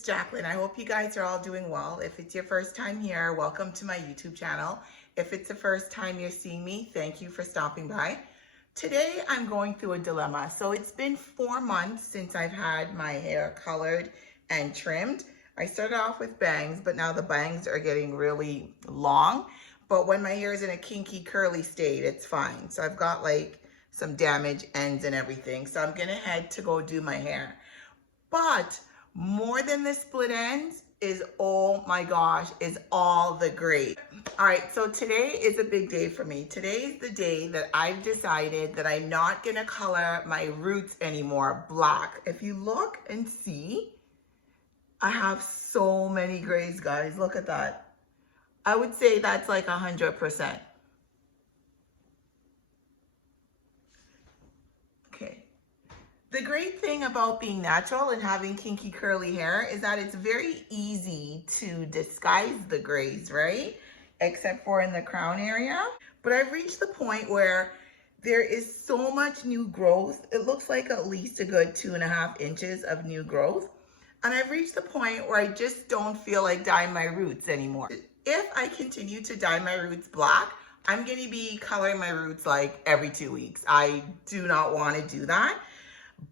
it's Jacqueline. I hope you guys are all doing well. If it's your first time here, welcome to my YouTube channel. If it's the first time you're seeing me, thank you for stopping by. Today, I'm going through a dilemma. So it's been 4 months since I've had my hair colored and trimmed. I started off with bangs, but now the bangs are getting really long. But when my hair is in a kinky, curly state, it's fine. So I've got like some damaged ends and everything. So I'm gonna head to go do my hair. But more than the split ends is, oh my gosh, is all the gray. All right, so today is a big day for me. Today is the day that I've decided that I'm not gonna color my roots anymore black. If you look and see, I have so many grays, guys. Look at that. I would say that's like 100%. Okay. The great thing about being natural and having kinky curly hair is that it's very easy to disguise the grays, right? Except for in the crown area. But I've reached the point where there is so much new growth. It looks like at least a good 2.5 inches of new growth. And I've reached the point where I just don't feel like dyeing my roots anymore. If I continue to dye my roots black, I'm gonna be coloring my roots like every 2 weeks. I do not wanna do that.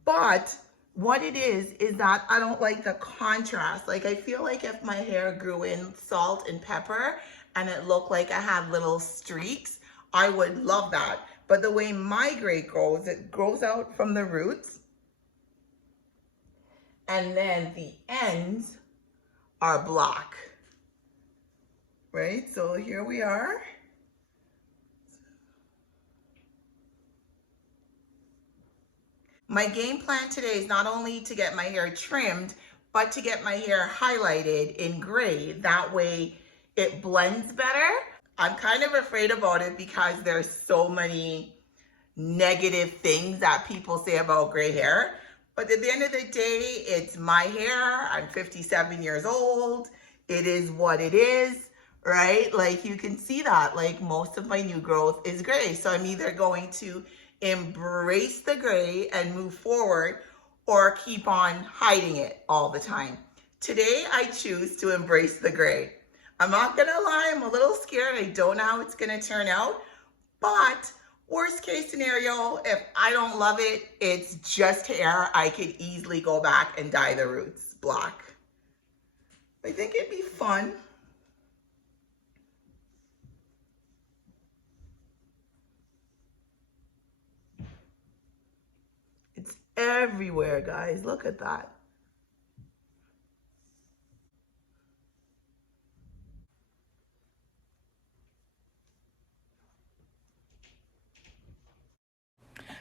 But what it is that I don't like the contrast. Like I feel like if my hair grew in salt and pepper and it looked like I had little streaks, I would love that. But the way my gray grows, it grows out from the roots and then the ends are black, right? So here we are. My game plan today is not only to get my hair trimmed, but to get my hair highlighted in gray. That way it blends better. I'm kind of afraid about it because there's so many negative things that people say about gray hair. But at the end of the day, it's my hair. I'm 57 years old. It is what it is, right? Like you can see that, like most of my new growth is gray. So I'm either going to embrace the gray and move forward or keep on hiding it all the time. Today, I choose to embrace the gray. I'm not gonna lie, I'm a little scared. I don't know how it's gonna turn out, but worst case scenario, if I don't love it, it's just hair. I could easily go back and dye the roots black. I think it'd be fun. It's everywhere, guys. Look at that.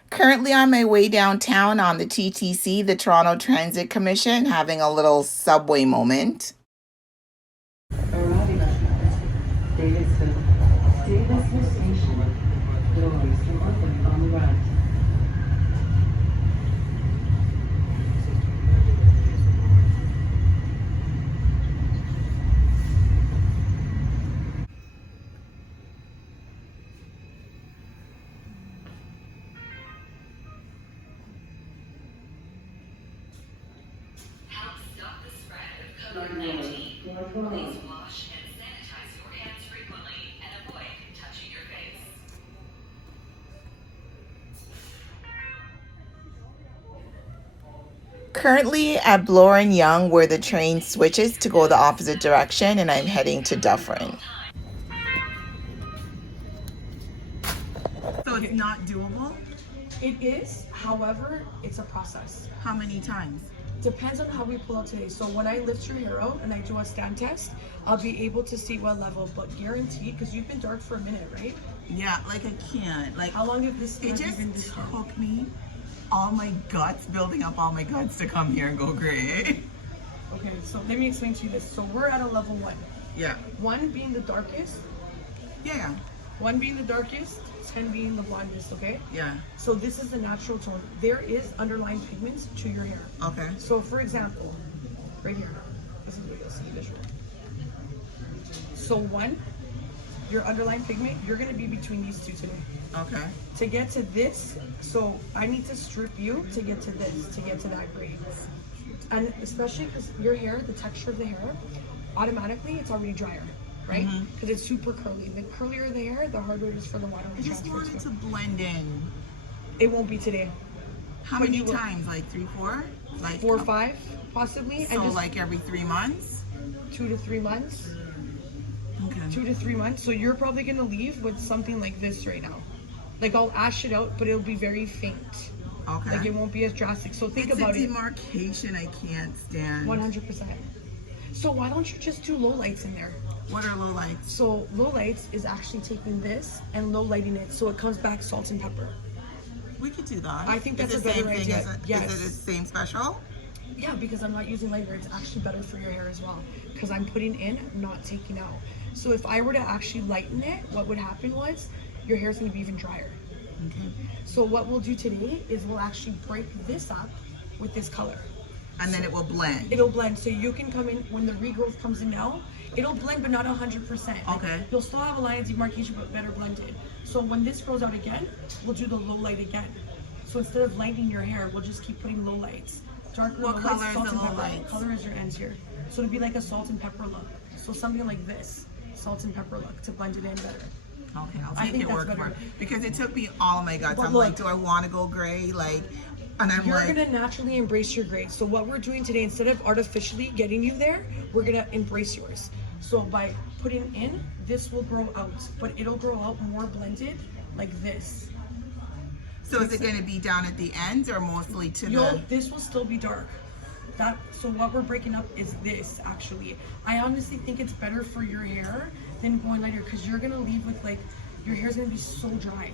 Currently on my way downtown on the TTC, the Toronto Transit Commission, having a little subway moment. Arriving at Davidson Station. Doors to open on the right. Help stop the spread of COVID-19. Please wash and sanitize your hands frequently and avoid touching your face. Currently at Bloor and Yonge, where the train switches to go the opposite direction, and I'm heading to Dufferin. So it's not doable? It is, however, it's a process. How many times? Depends on how we pull out today. So when I lift your hair out and I do a stand test, I'll be able to see what level, but guaranteed, because you've been dark for a minute, right? Yeah, like I can't. Like How long have this it have you been just this dark? took me all my guts, building up all my guts to come here and go gray. Okay, so let me explain to you this. So we're at a level 1. Yeah. 1 being the darkest, Yeah. 1 being the darkest, 10 being the blondest, okay? Yeah. So this is the natural tone. There is underlying pigments to your hair. Okay. So for example, right here, this is what you'll see visual. So 1, your underlying pigment, you're gonna be between these two today. Okay. To get to this, so I need to strip you to get to this, to get to that grade. And especially because your hair, the texture of the hair, automatically it's already drier, right? Because it's super curly. The curlier the hair, the harder it is for the water I to just transfer. want it to blend in. It won't be today. How But many you will. times? Like 3, 4? Like 4 or 5, possibly. So and just like every 3 months? 2 to 3 months. Okay. 2 to 3 months. So you're probably gonna leave with something like this right now. Like I'll ash it out, but it'll be very faint. Okay. Like it won't be as drastic. So think It's about a it. demarcation I can't stand. 100%. So why don't you just do low lights in there? What are low lights? So low lights is actually taking this and low lighting it so it comes back salt and pepper. We could do that. I think that's Is a the same better thing idea. as a- Yes. Is it the same special? Yeah, because I'm not using lighter, it's actually better for your hair as well. Because I'm putting in, not taking out. So if I were to actually lighten it, what would happen was your hair's gonna be even drier. Okay. So what we'll do today is we'll actually break this up with this color. And then it will blend. It'll blend, so you can come in when the regrowth comes in now. It'll blend, but not 100%. Okay. You'll still have a line of demarcation, but better blended. So when this grows out again, we'll do the low light again. So instead of lighting your hair, we'll just keep putting low lights. Darker What low color lights, is salt the and low pepper. lights? Color is your ends here. So it'll be like a salt and pepper look. So something like this, salt and pepper look to blend it in better. Okay, I'll I take think your that's word for better. it. Because it took me all of my guts. But I'm like, look. do I want to go gray? Like, and I'm You're like, gonna naturally embrace your gray. So what we're doing today, instead of artificially getting you there, we're gonna embrace yours. So by putting in, this will grow out, but it'll grow out more blended like this. so is it going to be down at the ends or mostly to the? This will still be dark. So what we're breaking up is this actually. I honestly think it's better for your hair than going lighter because you're gonna leave with like, your hair's gonna be so dry.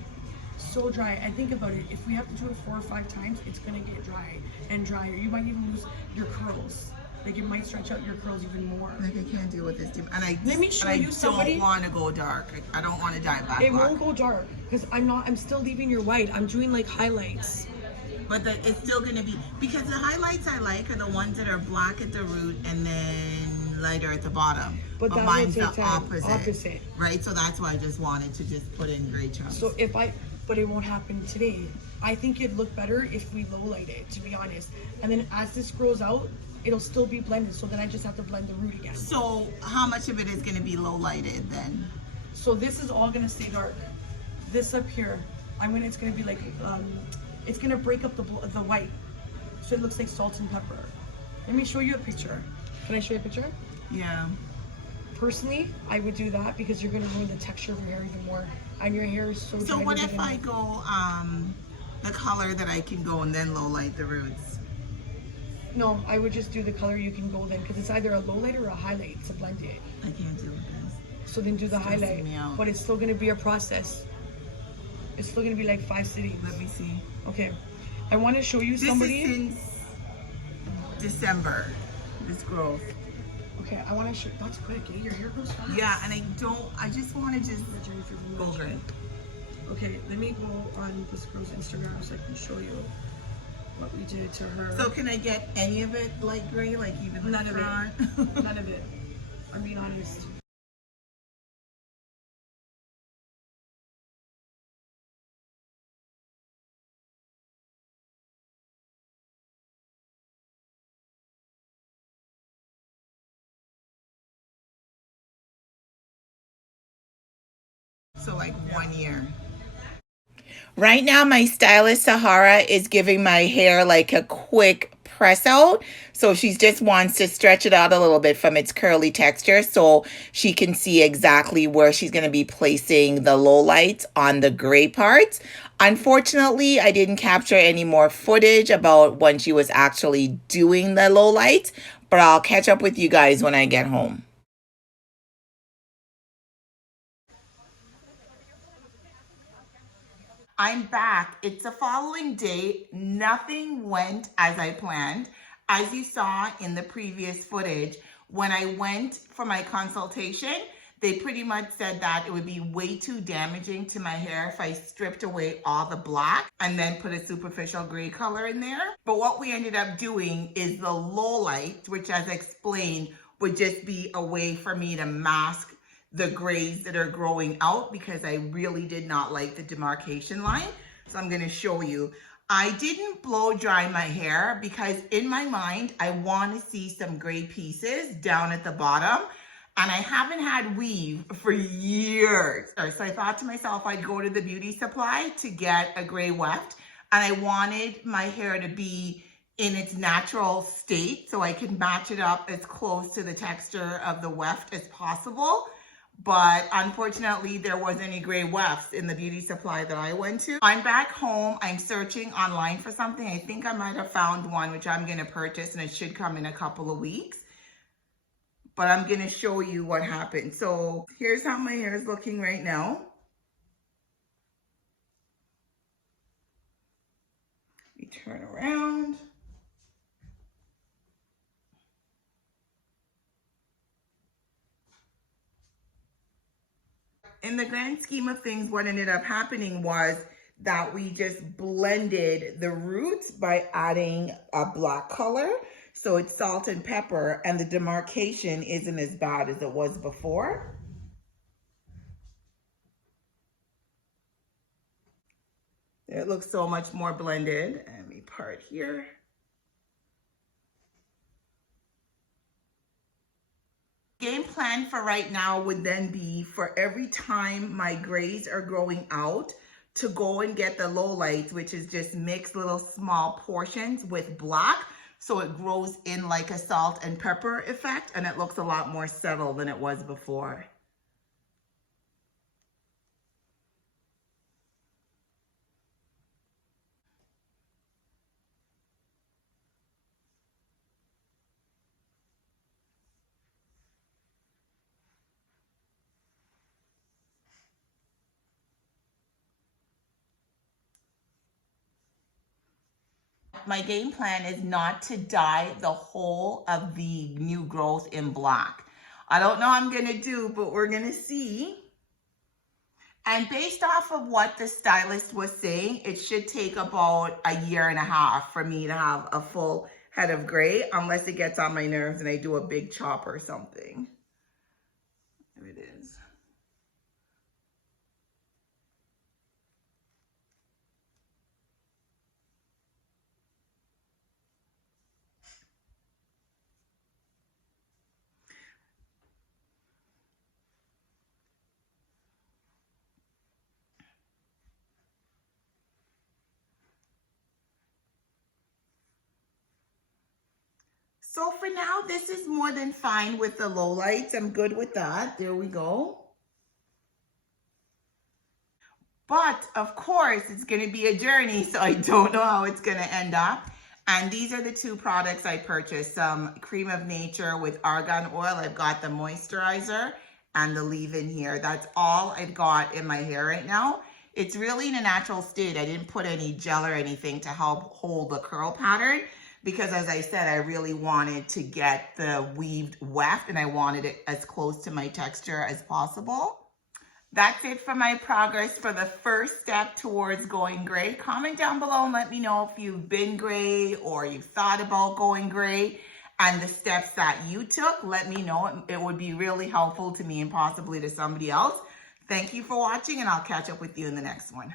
So dry. And think about it, if we have to do it 4 or 5 times, it's gonna get dry and drier. You might even lose your curls. Like it might stretch out your curls even more. Like I can't deal with this. And I Let me show and you somebody- I don't want to go dark. I don't want to dye back It black. won't go dark because I'm still leaving your white. I'm doing like highlights. But it's still going to be, because the highlights I like are the ones that are black at the root and then lighter at the bottom. But that will mine's take the time. opposite. Right? So that's why I just wanted to just put in gray chunks. So but it won't happen today. I think it'd look better if we low light it, to be honest. And then as this grows out, it'll still be blended. So then I just have to blend the root again. So how much of it is going to be low lighted then? So this is all gonna stay dark. This up here, it's gonna be like, it's gonna break up the white. So it looks like salt and pepper. Let me show you a picture. Can I show you a picture? Yeah. Personally, I would do that because you're gonna ruin the texture of your hair even more. And your hair is so dry. So what to if begin I with. go the color that I can go and then low light the roots? No, I would just do the color you can go then because it's either a low light or a highlight to blend it. I can't deal with this. So then do the Stressing highlight. me out. But it's still gonna be a process. It's still gonna be like 5 sittings. Let me see. Okay. I wanna show you This somebody. is since December. This growth. Okay, I wanna show, that's quick, eh? Your hair grows fast. Yeah, and I just want to just go gray. Okay, let me go on this girl's Instagram so I can show you what we did to her. So can I get any of it light gray, like even the None of it. front? None of it. I'm being honest. So like 1 year. Right now, my stylist Sahara is giving my hair like a quick press out. So she just wants to stretch it out a little bit from its curly texture so she can see exactly where she's going to be placing the low lights on the gray parts. Unfortunately, I didn't capture any more footage about when she was actually doing the low lights, but I'll catch up with you guys when I get home. I'm back. It's the following day. Nothing went as I planned. As you saw in the previous footage, when I went for my consultation, they pretty much said that it would be way too damaging to my hair if I stripped away all the black and then put a superficial gray color in there. But what we ended up doing is the low light, which as explained, would just be a way for me to mask the grays that are growing out because I really did not like the demarcation line. So I'm gonna show you. I didn't blow dry my hair because in my mind, I want to see some gray pieces down at the bottom. And I haven't had weave for years. So I thought to myself, I'd go to the beauty supply to get a gray weft. And I wanted my hair to be in its natural state so I could match it up as close to the texture of the weft as possible. But unfortunately, there wasn't any gray wefts in the beauty supply that I went to. I'm back home. I'm searching online for something. I think I might have found one, which I'm going to purchase, and it should come in a couple of weeks. But I'm going to show you what happened. So here's how my hair is looking right now. Let me turn around. In the grand scheme of things, what ended up happening was that we just blended the roots by adding a black color. So it's salt and pepper, and the demarcation isn't as bad as it was before. It looks so much more blended. Let me part here. Game plan for right now would then be for every time my grays are growing out to go and get the lowlights, which is just mix little small portions with black. So it grows in like a salt and pepper effect, and it looks a lot more settled than it was before. My game plan is not to dye the whole of the new growth in black. I don't know what I'm going to do, but we're going to see. And based off of what the stylist was saying, it should take about a year and a half for me to have a full head of gray, unless it gets on my nerves and I do a big chop or something. There it is. So for now, this is more than fine with the lowlights. I'm good with that. There we go. But of course, it's going to be a journey, so I don't know how it's going to end up. And these are the two products I purchased. Some Cream of Nature with argan oil. I've got the moisturizer and the leave-in here. That's all I've got in my hair right now. It's really in a natural state. I didn't put any gel or anything to help hold the curl pattern, because as I said, I really wanted to get the weaved weft and I wanted it as close to my texture as possible. That's it for my progress for the first step towards going gray. Comment down below and let me know if you've been gray or you've thought about going gray and the steps that you took. Let me know. It would be really helpful to me and possibly to somebody else. Thank you for watching, and I'll catch up with you in the next one.